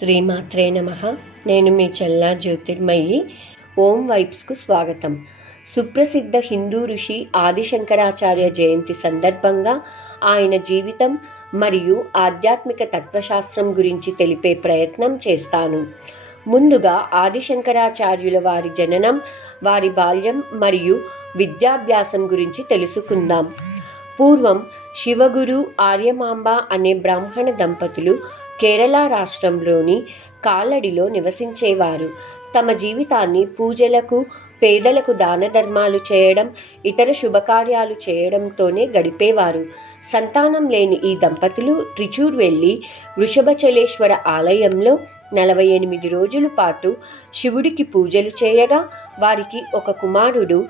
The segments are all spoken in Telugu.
శ్రీమాత్రే నమః. నేను మీ చెల్లా జ్యోతిర్మయి. ఓం వైబ్స్కు స్వాగతం. సుప్రసిద్ధ హిందూ ఋషి ఆదిశంకరాచార్య జయంతి సందర్భంగా ఆయన జీవితం మరియు ఆధ్యాత్మిక తత్వశాస్త్రం గురించి తెలిపే ప్రయత్నం చేస్తాను. ముందుగా ఆదిశంకరాచార్యుల వారి జననం, వారి బాల్యం మరియు విద్యాభ్యాసం గురించి తెలుసుకుందాం. పూర్వం శివగురు, ఆర్యమాంబ అనే బ్రాహ్మణ దంపతులు కేరళ రాష్ట్రంలోని కాలడిలో నివసించేవారు. తమ జీవితాన్ని పూజలకు, పేదలకు దాన ధర్మాలు చేయడం, ఇతర శుభకార్యాలు చేయడంతోనే గడిపేవారు. సంతానం లేని ఈ దంపతులు త్రిచూర్ వెళ్ళి వృషభచలేశ్వర ఆలయంలో 48 రోజుల పాటు శివుడికి పూజలు చేయగా వారికి ఒక కుమారుడు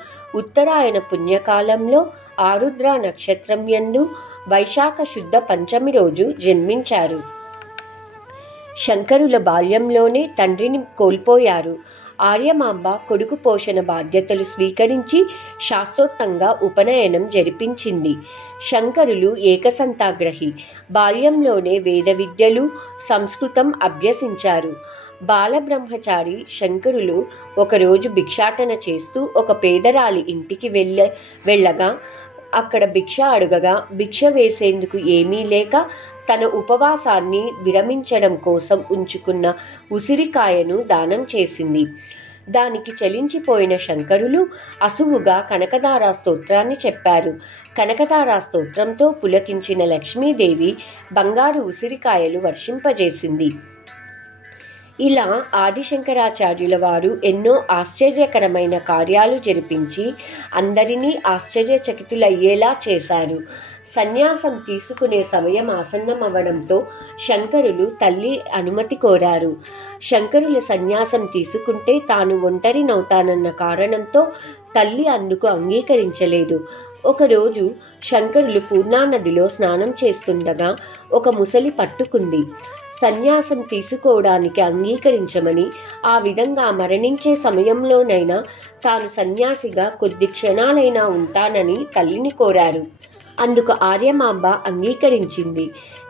ఉత్తరాయణ పుణ్యకాలంలో ఆరుద్ర నక్షత్రం యందు వైశాఖ శుద్ధ పంచమి రోజు జన్మించారు. శంకరుల బాల్యంలోనే తండ్రిని కోల్పోయారు. ఆర్యమాంబ కొడుకు పోషణ బాధ్యతలు స్వీకరించి శాస్త్రోక్తంగా ఉపనయనం జరిపించింది. శంకరులు ఏకసంతాగ్రహి. బాల్యంలోనే వేద విద్యలు, సంస్కృతం అభ్యసించారు. బాలబ్రహ్మచారి శంకరులు ఒకరోజు భిక్షాటన చేస్తూ ఒక పేదరాలి ఇంటికి వెళ్ళగా అక్కడ భిక్ష అడుగగా భిక్ష వేసేందుకు ఏమీ లేక తన ఉపవాసాన్ని విరమించడం కోసం ఉంచుకున్న ఉసిరికాయను దానం చేసింది. దానికి చలించిపోయిన శంకరులు అసువుగా కనకదార స్తోత్రాన్ని చెప్పారు. కనకదార స్తోత్రంతో పులకించిన లక్ష్మీదేవి బంగారు ఉసిరికాయలు వర్షింపజేసింది. ఇలా ఆదిశంకరాచార్యుల వారు ఎన్నో ఆశ్చర్యకరమైన కార్యాలు జరిపించి అందరినీ ఆశ్చర్యచకితులయ్యేలా చేశారు. సన్యాసం తీసుకునే సమయం ఆసన్నమవడంతో శంకరులు తల్లి అనుమతి కోరారు. శంకరులు సన్యాసం తీసుకుంటే తాను ఒంటరినవుతానన్న కారణంతో తల్లి అందుకు అంగీకరించలేదు. ఒకరోజు శంకరులు పూర్ణానదిలో స్నానం చేస్తుండగా ఒక ముసలి పట్టుకుంది. సన్యాసం తీసుకోవడానికి అంగీకరించమని, ఆ విధంగా మరణించే సమయంలోనైనా తాను సన్యాసిగా కొద్ది క్షణాలైనా ఉంటానని తల్లిని కోరారు. అందుకు ఆర్యమాంబ అంగీకరించింది.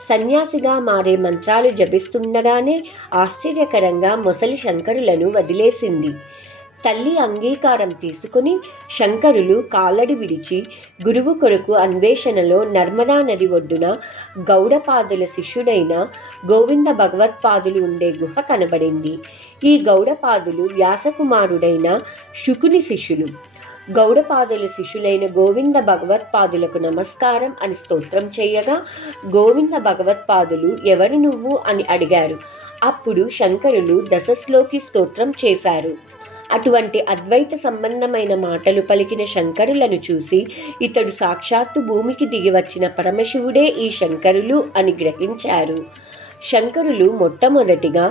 సన్యాసిగా మారే మంత్రాలు జపిస్తుండగానే ఆశ్చర్యకరంగా మొసలి శంకరులను వదిలేసింది. తల్లి అంగీకారం తీసుకుని శంకరులు కాలడి విడిచి గురువు కొరకు అన్వేషణలో నర్మదా నది ఒడ్డున గౌడపాదుల శిష్యుడైన గోవింద భగవత్పాదులు ఉండే గుహ కనబడింది. ఈ గౌడపాదులు వ్యాసకుమారుడైన శుకుని శిష్యులు. గౌడపాదుల శిష్యులైన గోవింద భగవత్పాదులకు నమస్కారం అని స్తోత్రం చేయగా గోవింద భగవత్పాదులు ఎవరు నువ్వు అని అడిగారు. అప్పుడు శంకరులు దశశ్లోకి స్తోత్రం చేశారు. అటువంటి అద్వైత సంబంధమైన మాటలు పలికిన శంకరులను చూసి ఇతడు సాక్షాత్తు భూమికి దిగి వచ్చిన పరమశివుడే ఈ శంకరులు అని గ్రహించారు. శంకరులు మొట్టమొదటిగా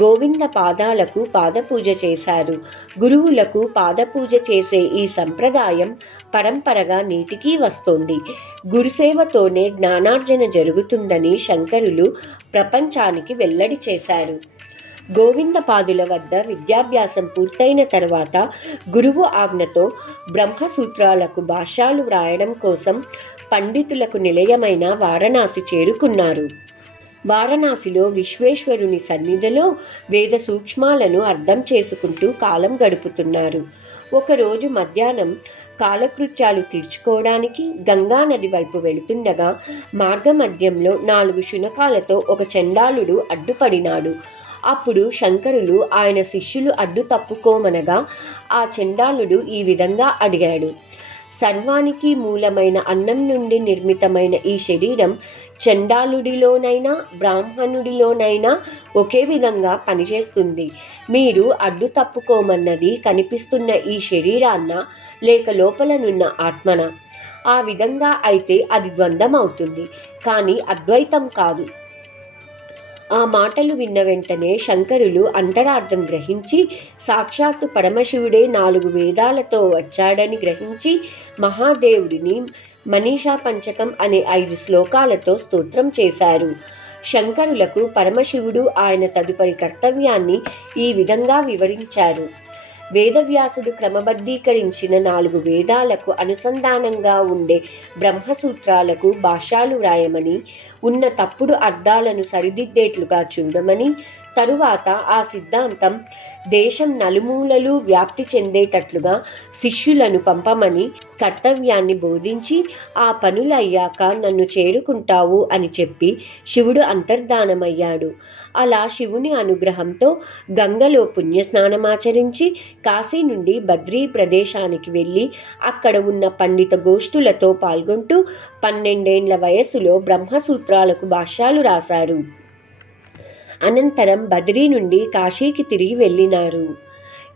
గోవింద పాదాలకు పాదపూజ చేశారు. గురువులకు పాదపూజ చేసే ఈ సంప్రదాయం పరంపరగా నేటికీ వస్తోంది. గురుసేవతోనే జ్ఞానార్జన జరుగుతుందని శంకరులు ప్రపంచానికి వెల్లడి చేశారు. గోవిందపాదుల వద్ద విద్యాభ్యాసం పూర్తయిన తర్వాత గురువు ఆజ్ఞతో బ్రహ్మసూత్రాలకు భాష్యాలు వ్రాయడం కోసం పండితులకు నిలయమైన వారణాసి చేరుకున్నారు. వారణాసిలో విశ్వేశ్వరుని సన్నిధిలో వేద సూక్ష్మాలను అర్థం చేసుకుంటూ కాలం గడుపుతున్నారు. ఒకరోజు మధ్యాహ్నం కాలకృత్యాలు తీర్చుకోవడానికి గంగానది వైపు వెళుతుండగా మార్గమధ్యంలో 4 శునకాలతో ఒక చండాలుడు అడ్డుపడినాడు. అప్పుడు శంకరులు ఆయన శిష్యులు అడ్డు తప్పుకోమనగా ఆ చండాలుడు ఈ విధంగా అడిగాడు: సర్వానికి మూలమైన అన్నం నుండి నిర్మితమైన ఈ శరీరం చండాలుడిలోనైనా బ్రాహ్మణుడిలోనైనా ఒకే విధంగా పనిచేస్తుంది. మీరు అడ్డు తప్పుకోమన్నది కనిపిస్తున్న ఈ శరీరాన్న లేక లోపలనున్న ఆత్మన? ఆ విధంగా అయితే అది ద్వంద్వం అవుతుంది, కానీ అద్వైతం కాదు. ఆ మాటలు విన్న వెంటనే శంకరులు అంతరార్థం గ్రహించి సాక్షాత్తు పరమశివుడే 4 వేదాలతో వచ్చాడని గ్రహించి మహాదేవుడిని మనీషా పంచకం అనే 5 శ్లోకాలతో స్తోత్రం చేశారు. శంకరులకు పరమశివుడు ఆయన తదుపరి కర్తవ్యాన్ని ఈ విధంగా వివరించారు. వేదవ్యాసుడు క్రమబద్ధీకరించిన 4 వేదాలకు అనుసంధానంగా ఉండే బ్రహ్మసూత్రాలకు భాష్యాలు వ్రాయమని, ఉన్న తప్పుడు అర్థాలను సరిదిద్దేట్లుగా చూడమని, తరువాత ఆ సిద్ధాంతం దేశం నలుమూలలు వ్యాప్తి చెందేటట్లుగా శిష్యులను పంపమని కర్తవ్యాన్ని బోధించి, ఆ పనులు అయ్యాక నన్ను చేరుకుంటావు అని చెప్పి శివుడు అంతర్ధానమయ్యాడు. అలా శివుని అనుగ్రహంతో గంగలో పుణ్యస్నానమాచరించి కాశీ నుండి బద్రీ ప్రదేశానికి వెళ్ళి అక్కడ ఉన్న పండిత గోష్ఠులతో పాల్గొంటూ 12 ఏళ్ల వయస్సులో బ్రహ్మసూత్రాలకు భాష్యాలు రాశారు. అనంతరం బద్రీ నుండి కాశీకి తిరిగి వెళ్ళినారు.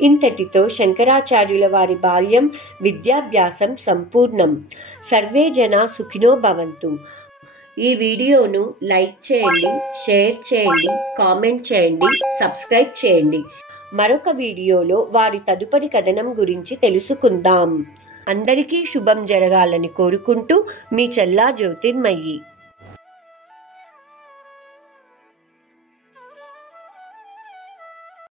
ఇంతటితో శంకరాచార్యుల వారి బాల్యం, విద్యాభ్యాసం సంపూర్ణం. సర్వే జనా సుఖినో భవంతు. ఈ వీడియోను లైక్ చేయండి, షేర్ చేయండి, కామెంట్ చేయండి, సబ్స్క్రైబ్ చేయండి. మరొక వీడియోలో వారి తదుపరి కథనం గురించి తెలుసుకుందాం. అందరికీ శుభం జరగాలని కోరుకుంటూ మీ చెల్లా జ్యోతిర్మయి.